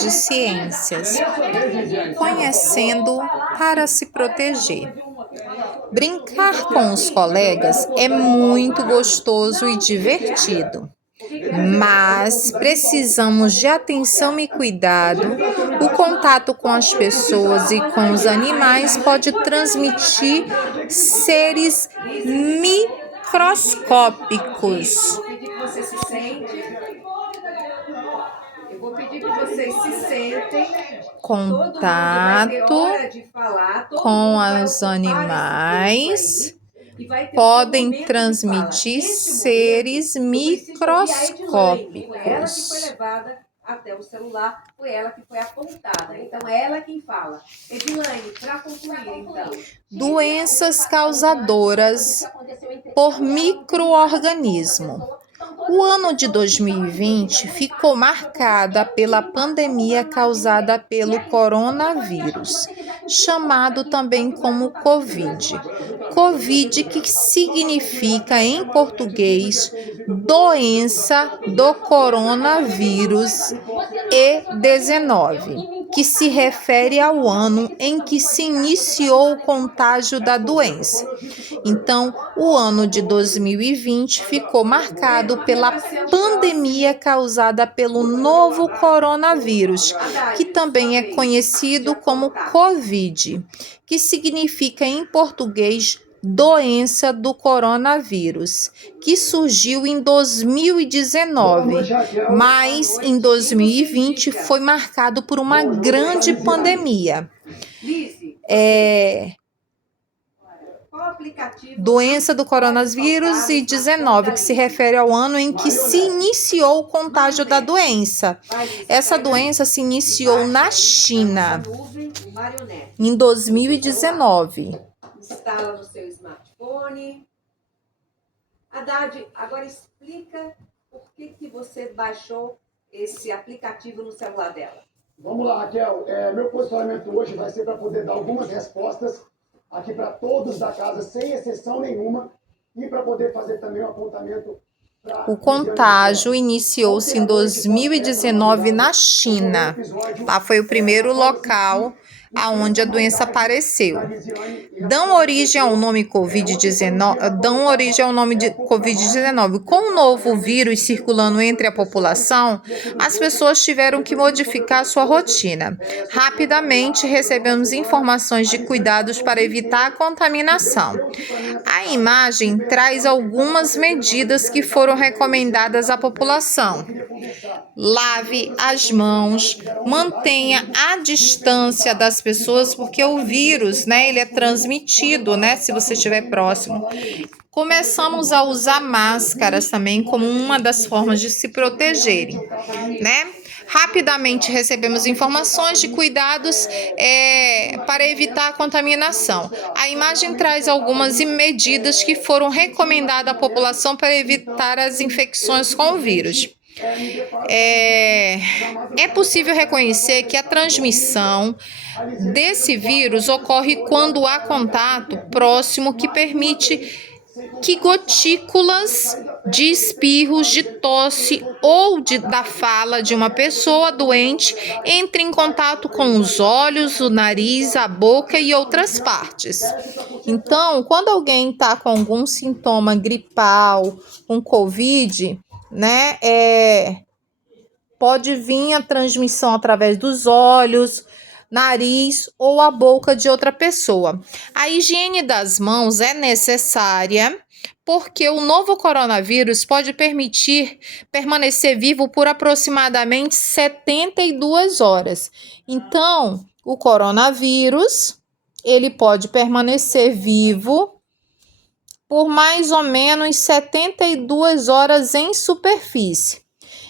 de ciências, conhecendo para se proteger. Brincar com os colegas é muito gostoso e divertido, mas precisamos de atenção e cuidado. O contato com as pessoas e com os animais pode transmitir seres microscópicos. Eu vou pedir que vocês se sentem. Contato com os animais podem transmitir seres microscópicos. Até o celular, foi ela que foi apontada. Então, é ela quem fala. Edilane, para concluir, então. Doenças causadoras por micro-organismo. O ano de 2020 ficou marcada pela pandemia causada pelo coronavírus, chamado também como Covid. Covid, que significa em português doença do coronavírus E19, que se refere ao ano em que se iniciou o contágio da doença. Então, o ano de 2020 ficou marcado pela pandemia causada pelo novo coronavírus, que também é conhecido como Covid, que significa em português doença do coronavírus, que surgiu em 2019, mas em 2020 foi marcado por uma grande pandemia. Doença do coronavírus e 19, que se refere ao ano em que se iniciou o contágio da doença. Essa doença se iniciou na China em 2019. Instala no seu smartphone. Haddad, agora explica por que você baixou esse aplicativo no celular dela. Vamos lá, Raquel. Meu posicionamento hoje vai ser para poder dar algumas respostas aqui para todos da casa, sem exceção nenhuma, e para poder fazer também um apontamento. O contágio iniciou-se em 2019 na China. Lá foi o primeiro local aonde a doença apareceu. Dão origem ao nome Covid-19. Com o novo vírus circulando entre a população, as pessoas tiveram que modificar sua rotina. Rapidamente recebemos informações de cuidados para evitar a contaminação. A imagem traz algumas medidas que foram recomendadas à população. Lave as mãos, mantenha a distância das pessoas, porque o vírus, ele é transmitido, se você estiver próximo. Começamos a usar máscaras também como uma das formas de se protegerem, Rapidamente recebemos informações de cuidados para evitar a contaminação. A imagem traz algumas medidas que foram recomendadas à população para evitar as infecções com o vírus. É possível reconhecer que a transmissão desse vírus ocorre quando há contato próximo que permite que gotículas de espirros, de tosse ou da fala de uma pessoa doente entre em contato com os olhos, o nariz, a boca e outras partes. Então, quando alguém está com algum sintoma gripal, com Covid, pode vir a transmissão através dos olhos, nariz ou a boca de outra pessoa. A higiene das mãos é necessária porque o novo coronavírus pode permanecer vivo por aproximadamente 72 horas. Então, o coronavírus, ele pode permanecer vivo por mais ou menos 72 horas em superfície.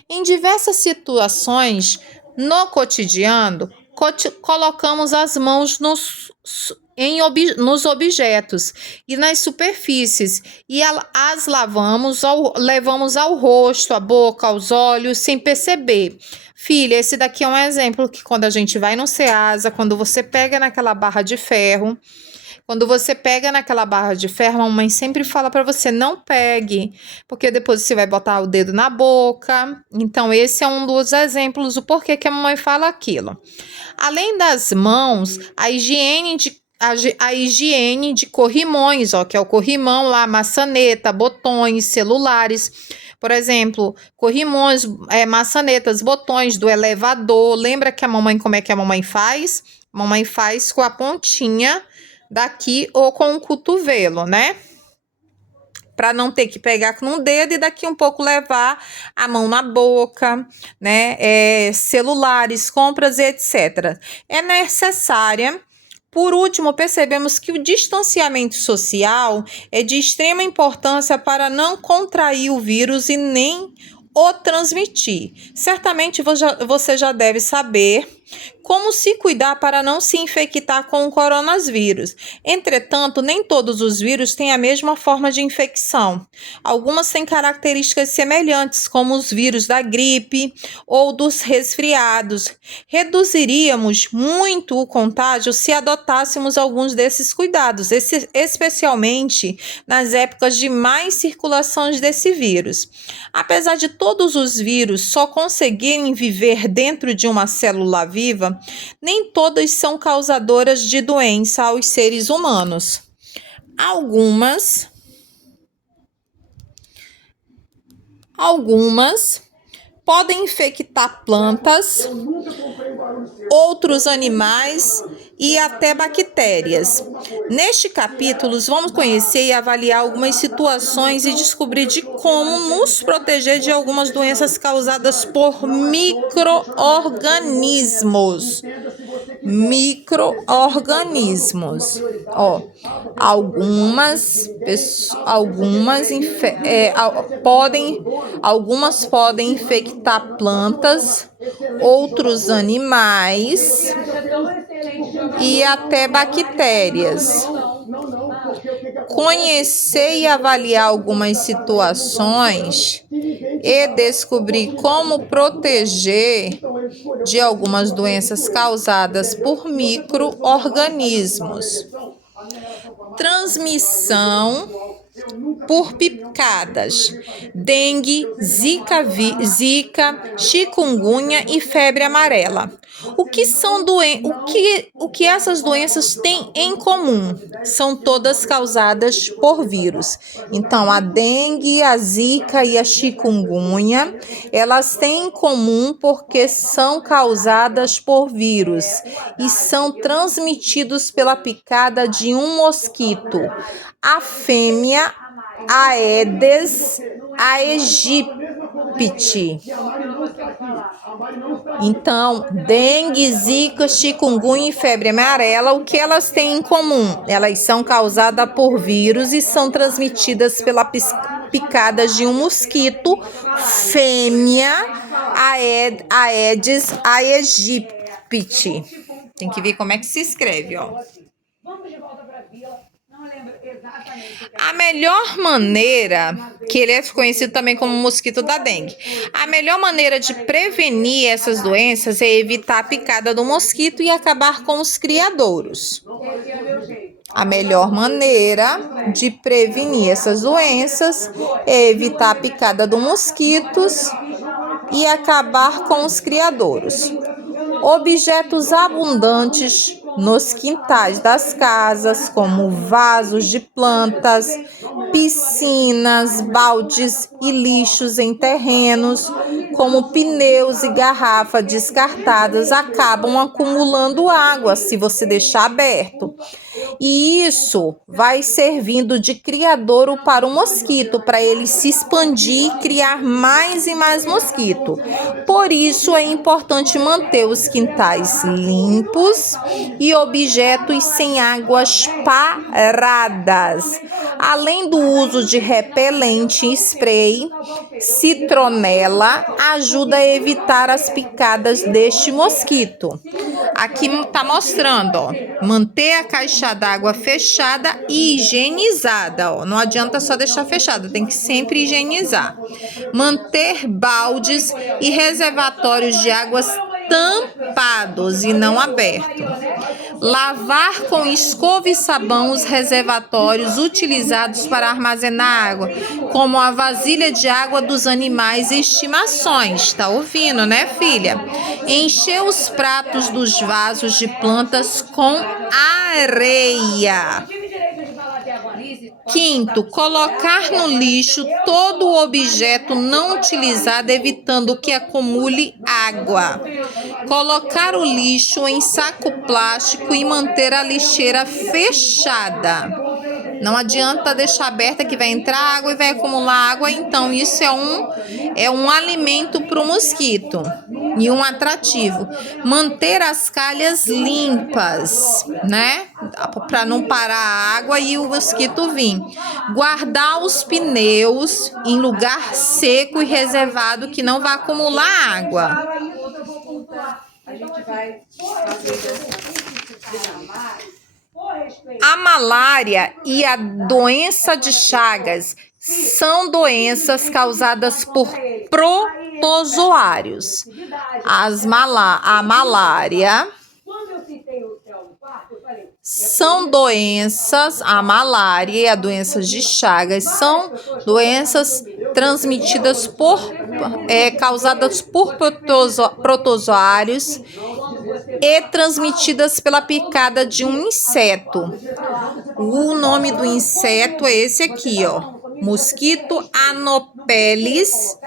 Em diversas situações no cotidiano, colocamos as mãos nos objetos e nas superfícies e as levamos ao rosto, à boca, aos olhos, sem perceber. Filha, esse daqui é um exemplo que quando a gente vai no Ceasa, quando você pega naquela barra de ferro, Quando você pega naquela barra de ferro, a mamãe sempre fala para você não pegue, porque depois você vai botar o dedo na boca. Então, esse é um dos exemplos do porquê que a mamãe fala aquilo. Além das mãos, a higiene de corrimões, ó, que é o corrimão lá, maçaneta, botões, celulares. Por exemplo, corrimões, maçanetas, botões do elevador. Lembra que a mamãe, como é que a mamãe faz? A mamãe faz com a pontinha daqui ou com o cotovelo, né? Para não ter que pegar com um dedo e daqui um pouco levar a mão na boca, né? Celulares, compras, etc. É necessária. Por último, percebemos que o distanciamento social é de extrema importância para não contrair o vírus e nem o transmitir. Certamente você já deve saber como se cuidar para não se infectar com o coronavírus. Entretanto, nem todos os vírus têm a mesma forma de infecção. Algumas têm características semelhantes, como os vírus da gripe ou dos resfriados. Reduziríamos muito o contágio se adotássemos alguns desses cuidados, especialmente nas épocas de mais circulação desse vírus. Apesar de todos os vírus só conseguirem viver dentro de uma célula viva, nem todas são causadoras de doença aos seres humanos. Algumas podem infectar plantas, outros animais e até bactérias. Neste capítulo, vamos conhecer e avaliar algumas situações e descobrir de como nos proteger de algumas doenças causadas por micro-organismos. Algumas podem infectar plantas, outros animais e até bactérias. Conhecer e avaliar algumas situações e descobrir como proteger de algumas doenças causadas por micro-organismos. Transmissão por picadas: dengue, zika, chikungunya e febre amarela. O que essas doenças têm em comum? São todas causadas por vírus. Então, a dengue, a zika e a chikungunya, elas têm em comum porque são causadas por vírus e são transmitidos pela picada de um mosquito. A fêmea, Aedes aegypti. Então, dengue, zika, chikungunya e febre amarela, o que elas têm em comum? Elas são causadas por vírus e são transmitidas pela picada de um mosquito, fêmea, Aedes aegypti. Tem que ver como é que se escreve, ó. Vamos de volta para a vila. A melhor maneira, que ele é conhecido também como mosquito da dengue, a melhor maneira de prevenir essas doenças é evitar a picada do mosquito e acabar com os criadouros. A melhor maneira de prevenir essas doenças é evitar a picada do mosquitos e acabar com os criadouros. Objetos abundantes nos quintais das casas, como vasos de plantas, piscinas, baldes e lixos em terrenos, como pneus e garrafas descartadas, acabam acumulando água se você deixar aberto. E isso vai servindo de criadouro para o mosquito, para ele se expandir e criar mais e mais mosquito. Por isso é importante manter os quintais limpos e objetos sem águas paradas. Além do uso de repelente e spray, citronela ajuda a evitar as picadas deste mosquito. Aqui está mostrando, ó, manter a caixa d'água fechada e higienizada, ó. Não adianta só deixar fechada, tem que sempre higienizar. Manter baldes e reservatórios de águas tampados e não abertos. Lavar com escova e sabão os reservatórios utilizados para armazenar água, como a vasilha de água dos animais e estimações. Tá ouvindo, né, filha? Encher os pratos dos vasos de plantas com areia. Quinto, colocar no lixo todo o objeto não utilizado, evitando que acumule água. Colocar o lixo em saco plástico e manter a lixeira fechada. Não adianta deixar aberta que vai entrar água e vai acumular água, então isso é um alimento para o mosquito e um atrativo. Manter as calhas limpas, né? Para não parar a água e o mosquito vir. Guardar os pneus em lugar seco e reservado que não vai acumular água. A gente vai fazer A malária e a doença de Chagas são doenças causadas por protozoários. A malária são doenças, a malária e a doença de Chagas são doenças transmitidas causadas por protozoários e transmitidas pela picada de um inseto. O nome do inseto é esse aqui, ó, mosquito Anopheles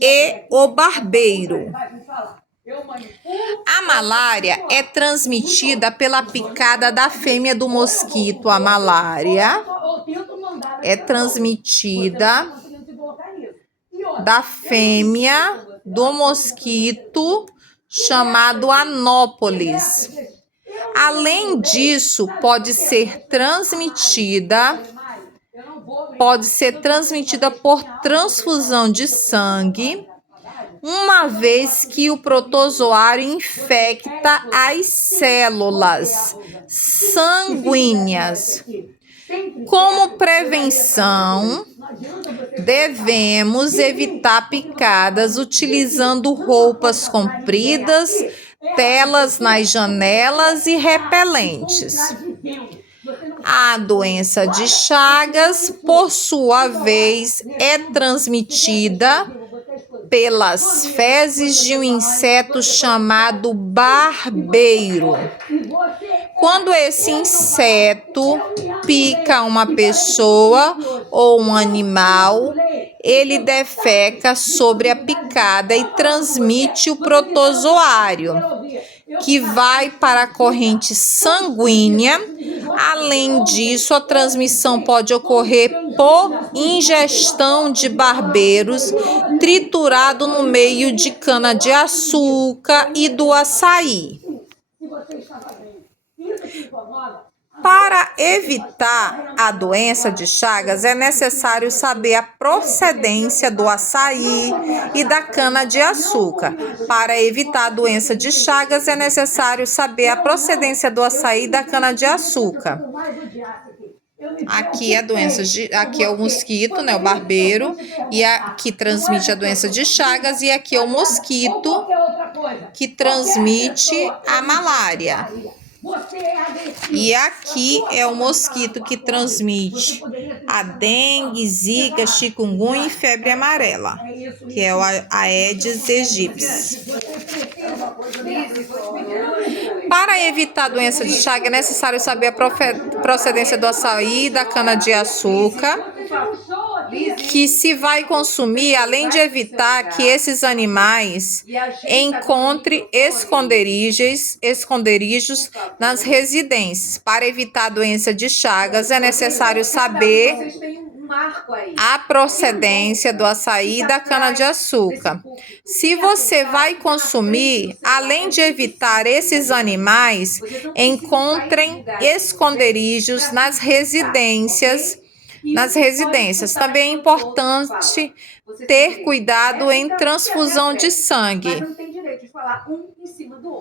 e o barbeiro. A malária é transmitida pela picada da fêmea do mosquito. A malária é transmitida da fêmea do mosquito chamado Anopheles. Além disso, pode ser transmitida por transfusão de sangue, uma vez que o protozoário infecta as células sanguíneas. Como prevenção, devemos evitar picadas utilizando roupas compridas, telas nas janelas e repelentes. A doença de Chagas, por sua vez, é transmitida pelas fezes de um inseto chamado barbeiro. Quando esse inseto pica uma pessoa ou um animal, ele defeca sobre a picada e transmite o protozoário, que vai para a corrente sanguínea. Além disso, a transmissão pode ocorrer por ingestão de barbeiros triturado no meio de cana-de-açúcar e do açaí. Para evitar a doença de Chagas, é necessário saber a procedência do açaí e da cana-de-açúcar. Para evitar a doença de Chagas, é necessário saber a procedência do açaí e da cana-de-açúcar. Aqui aqui é o mosquito, né, o barbeiro, e que transmite a doença de Chagas, e aqui é o mosquito que transmite a malária. E aqui é o mosquito que transmite a dengue, zika, chikungunya e febre amarela, que é o Aedes aegypti. Para evitar a doença de Chagas, é necessário saber a procedência do açaí e da cana-de-açúcar, que se vai consumir, além de evitar que esses animais encontrem esconderijos nas residências. Para evitar a doença de Chagas, é necessário saber a procedência do açaí e da cana-de-açúcar. Se você vai consumir, além de evitar esses animais, encontrem esconderijos nas residências. Também é importante ter cuidado em transfusão de sangue.